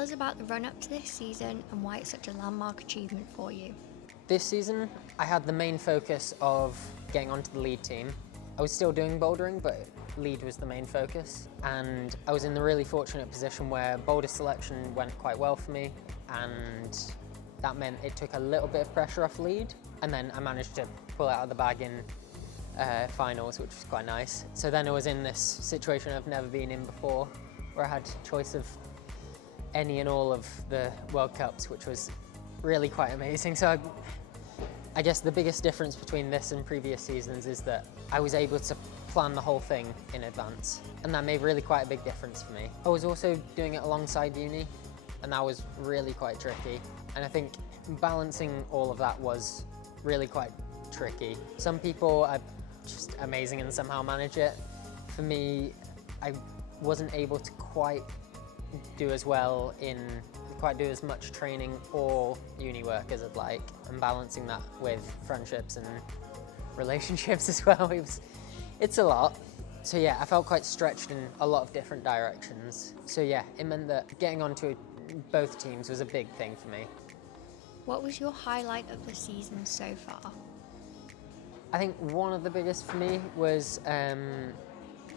Tell us about the run-up to this season and why it's such a landmark achievement for you. This season, I had the main focus of getting onto the lead team. I was still doing bouldering, but lead was the main focus. And I was in the really fortunate position where boulder selection went quite well for me, and that meant it took a little bit of pressure off lead, and then I managed to pull it out of the bag in finals, which was quite nice. So then I was in this situation I've never been in before, where I had choice of any and all of the World Cups, which was really quite amazing. So I guess the biggest difference between this and previous seasons is that I was able to plan the whole thing in advance, and that made really quite a big difference for me. I was also doing it alongside uni, and that was really quite tricky. And I think balancing all of that was really quite tricky. Some people are just amazing and somehow manage it. For me, I wasn't able to quite do as well quite do as much training or uni work as I'd like, and balancing that with friendships and relationships as well. It's a lot. So yeah, I felt quite stretched in a lot of different directions. So yeah, it meant that getting onto both teams was a big thing for me. What was your highlight of the season so far? I think one of the biggest for me was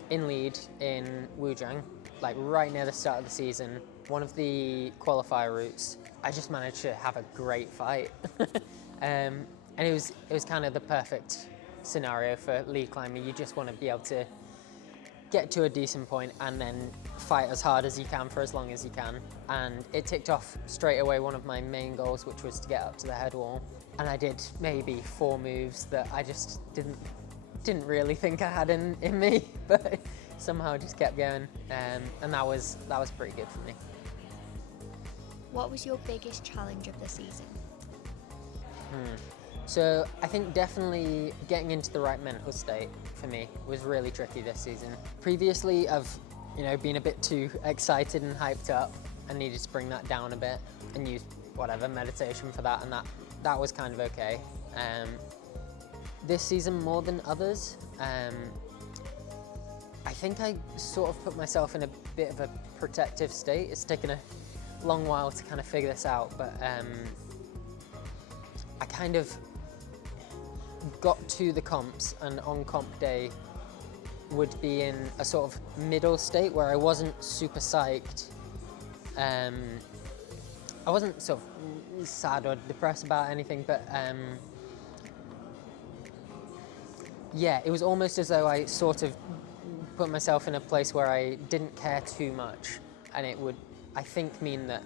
in lead in Wujiang, like right near the start of the season. One of the qualifier routes, I just managed to have a great fight. And it was kind of the perfect scenario for lead climbing. You just want to be able to get to a decent point and then fight as hard as you can for as long as you can. And it ticked off straight away one of my main goals, which was to get up to the head wall. And I did maybe 4 moves that I just didn't really think I had in me, but somehow just kept going, and that was pretty good for me. What was your biggest challenge of the season? So I think definitely getting into the right mental state for me was really tricky this season. Previously, I've been a bit too excited and hyped up. I needed to bring that down a bit and use whatever meditation for that, and that was kind of okay. This season more than others, I think I sort of put myself in a bit of a protective state. It's taken a long while to kind of figure this out, but I kind of got to the comps, and on comp day would be in a sort of middle state where I wasn't super psyched. I wasn't sort of sad or depressed about anything, but yeah, it was almost as though I sort of put myself in a place where I didn't care too much, and it would, I think, mean that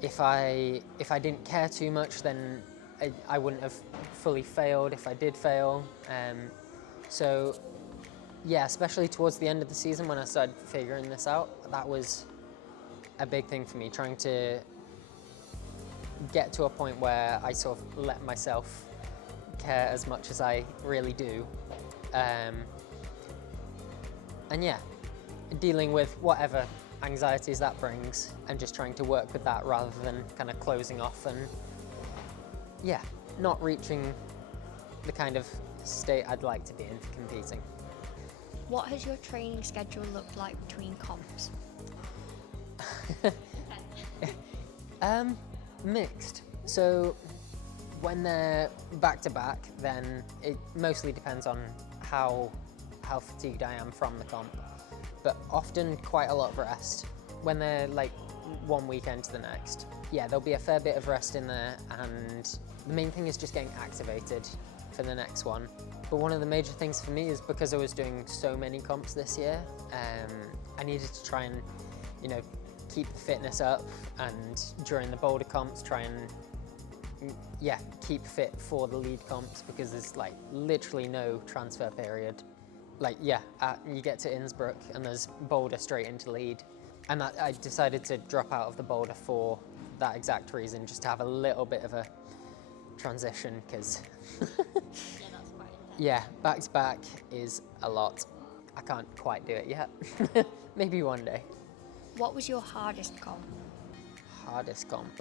if I didn't care too much, then I wouldn't have fully failed if I did fail. So yeah, especially towards the end of the season when I started figuring this out, that was a big thing for me, trying to get to a point where I sort of let myself care as much as I really do. And yeah, dealing with whatever anxieties that brings and just trying to work with that rather than kind of closing off and yeah, not reaching the kind of state I'd like to be in for competing. What has your training schedule looked like between comps? Mixed. So when they're back to back, then it mostly depends on how fatigued I am from the comp, but often quite a lot of rest. When they're like one weekend to the next, yeah, there'll be a fair bit of rest in there, and the main thing is just getting activated for the next one. But one of the major things for me is because I was doing so many comps this year, I needed to try and, keep the fitness up, and during the boulder comps try and, yeah, keep fit for the lead comps, because there's like literally no transfer period. Like, yeah, you get to Innsbruck and there's boulder straight into lead. And I decided to drop out of the boulder for that exact reason, just to have a little bit of a transition, because Yeah, that's quite intense. yeah, back to back is a lot. I can't quite do it yet. Maybe one day. What was your hardest comp? Hardest comp.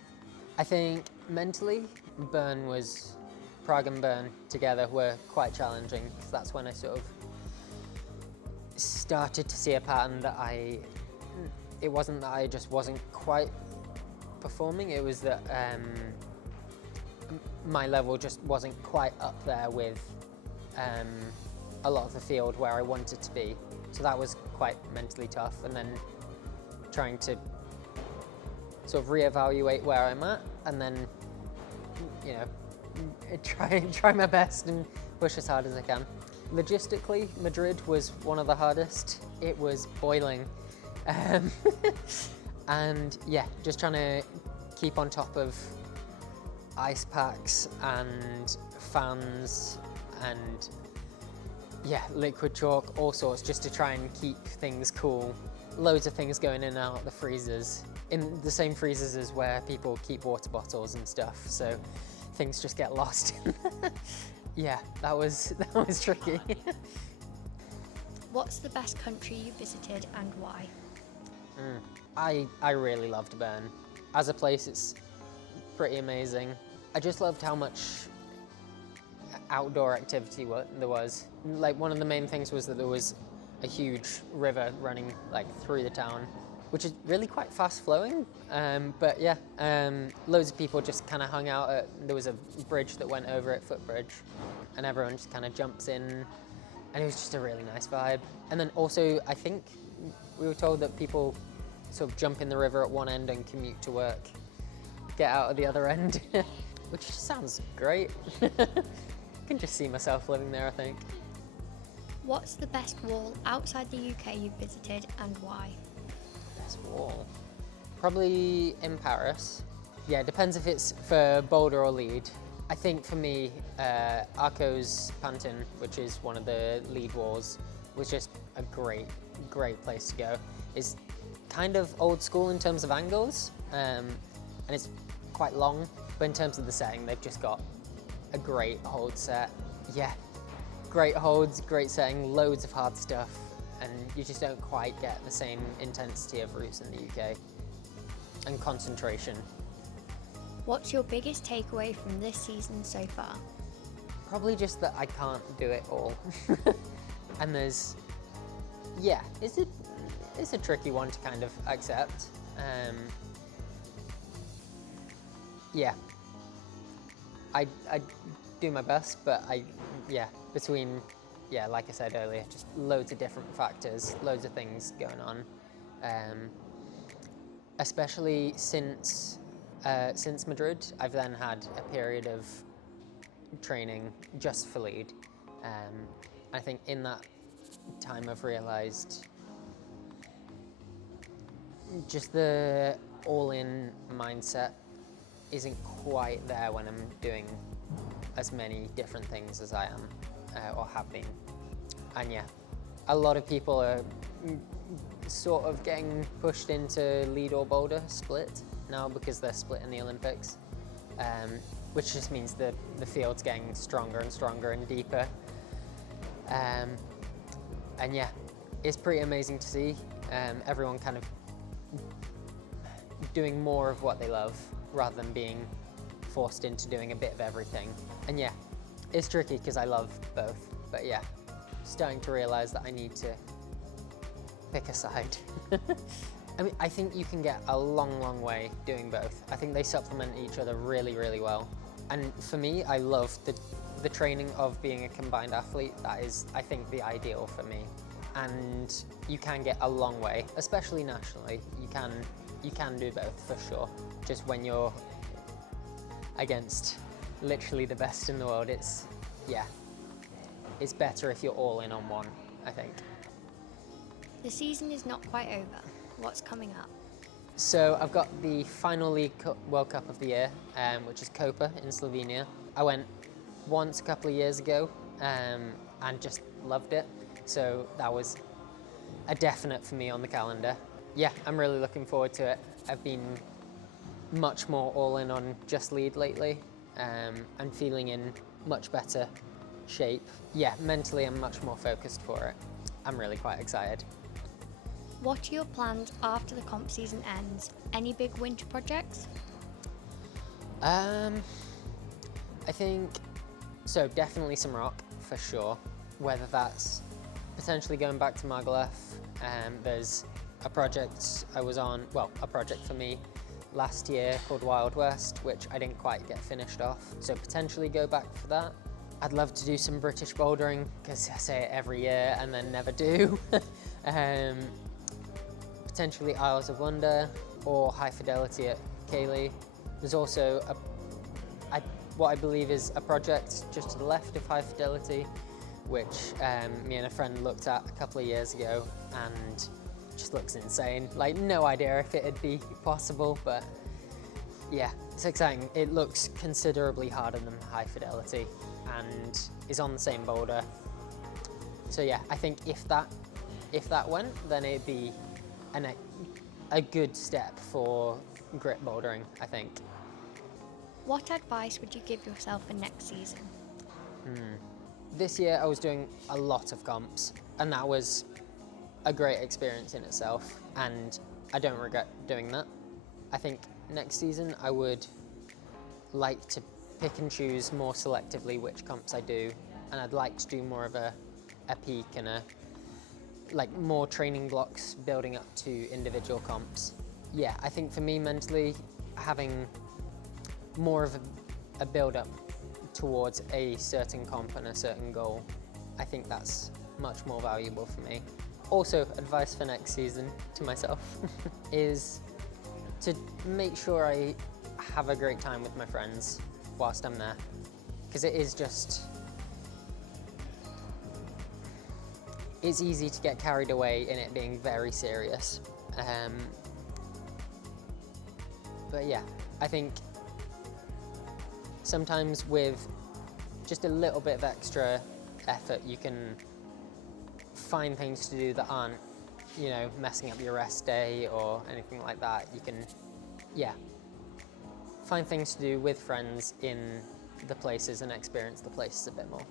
I think mentally, Prague and Bern together were quite challenging, because that's when I sort of started to see a pattern that I it wasn't that I just wasn't quite performing, it was that my level just wasn't quite up there with a lot of the field where I wanted to be. So that was quite mentally tough, and then trying to sort of reevaluate where I'm at, and then, you know, try my best and push as hard as I can. Logistically, Madrid was one of the hardest. It was boiling. And yeah, just trying to keep on top of ice packs and fans and yeah, liquid chalk, all sorts, just to try and keep things cool. Loads of things going in and out the freezers, in the same freezers as where people keep water bottles and stuff, so things just get lost. Yeah, that was tricky. What's the best country you visited and why? I really loved Bern. As a place, it's pretty amazing. I just loved how much outdoor activity there was. Like, one of the main things was that there was a huge river running like through the town, which is really quite fast flowing. But yeah, loads of people just kind of hung out there was a bridge that went over it, footbridge, and everyone just kind of jumps in, and it was just a really nice vibe. And then also, I think we were told that people sort of jump in the river at one end and commute to work, get out at the other end, which just sounds great. I can just see myself living there, I think. What's the best wall outside the UK you've visited and why? Best wall? Probably in Paris. Yeah, it depends if it's for boulder or lead. I think for me, Arco's Pantin, which is one of the lead walls, was just a great place to go. It's kind of old school in terms of angles, and it's quite long, but in terms of the setting, they've just got a great hold set. Yeah, great holds, great setting, loads of hard stuff, and you just don't quite get the same intensity of routes in the UK, and concentration. What's your biggest takeaway from this season so far? Probably just that I can't do it all. And yeah, it's a tricky one to kind of accept. Yeah, I do my best, but between, like I said earlier, just loads of different factors, loads of things going on. Especially since Madrid, I've then had a period of training just for lead. I think in that time I've realised just the all-in mindset isn't quite there when I'm doing as many different things as I am or have been. And yeah, a lot of people are sort of getting pushed into lead or boulder split now because they're split in the Olympics, which just means the field's getting stronger and stronger and deeper. And yeah, it's pretty amazing to see everyone kind of doing more of what they love rather than being forced into doing a bit of everything. And yeah, it's tricky because I love both, but yeah, starting to realise that I need to pick a side. I mean, I think you can get a long way doing both. I think they supplement each other really well. And for me, I love the training of being a combined athlete. That is, I think, the ideal for me. And you can get a long way, especially nationally. You can do both for sure. Just when you're against literally the best in the world, it's better if you're all in on one, I think. The season is not quite over. What's coming up? So I've got the final World Cup of the year, which is Koper in Slovenia. I went once a couple of years ago and just loved it. So that was a definite for me on the calendar. Yeah, I'm really looking forward to it. I've been much more all in on just lead lately and feeling in much better shape. Yeah, mentally I'm much more focused for it. I'm really quite excited. What are your plans after the comp season ends? Any big winter projects? I think, so definitely some rock, for sure. Whether that's potentially going back to Margalef, there's a project I was on, well, a project for me last year called Wild West, which I didn't quite get finished off. So potentially go back for that. I'd love to do some British bouldering, because I say it every year and then never do. Potentially Isles of Wonder or High Fidelity at Cayley. There's also what I believe is a project just to the left of High Fidelity, which me and a friend looked at a couple of years ago, and just looks insane. Like, no idea if it'd be possible, but yeah, it's exciting. It looks considerably harder than High Fidelity and is on the same boulder. So yeah, I think if that went, then it'd be a good step for grit bouldering, I think. What advice would you give yourself for next season? This year I was doing a lot of comps, and that was a great experience in itself, and I don't regret doing that. I think next season I would like to pick and choose more selectively which comps I do, and I'd like to do more of a peak and more training blocks building up to individual comps. Yeah, I think for me mentally, having more of a build-up towards a certain comp and a certain goal, I think that's much more valuable for me. Also, advice for next season to myself is to make sure I have a great time with my friends whilst I'm there, because it's easy to get carried away in it being very serious. But yeah, I think sometimes with just a little bit of extra effort, you can find things to do that aren't, messing up your rest day or anything like that. You can, find things to do with friends in the places and experience the places a bit more.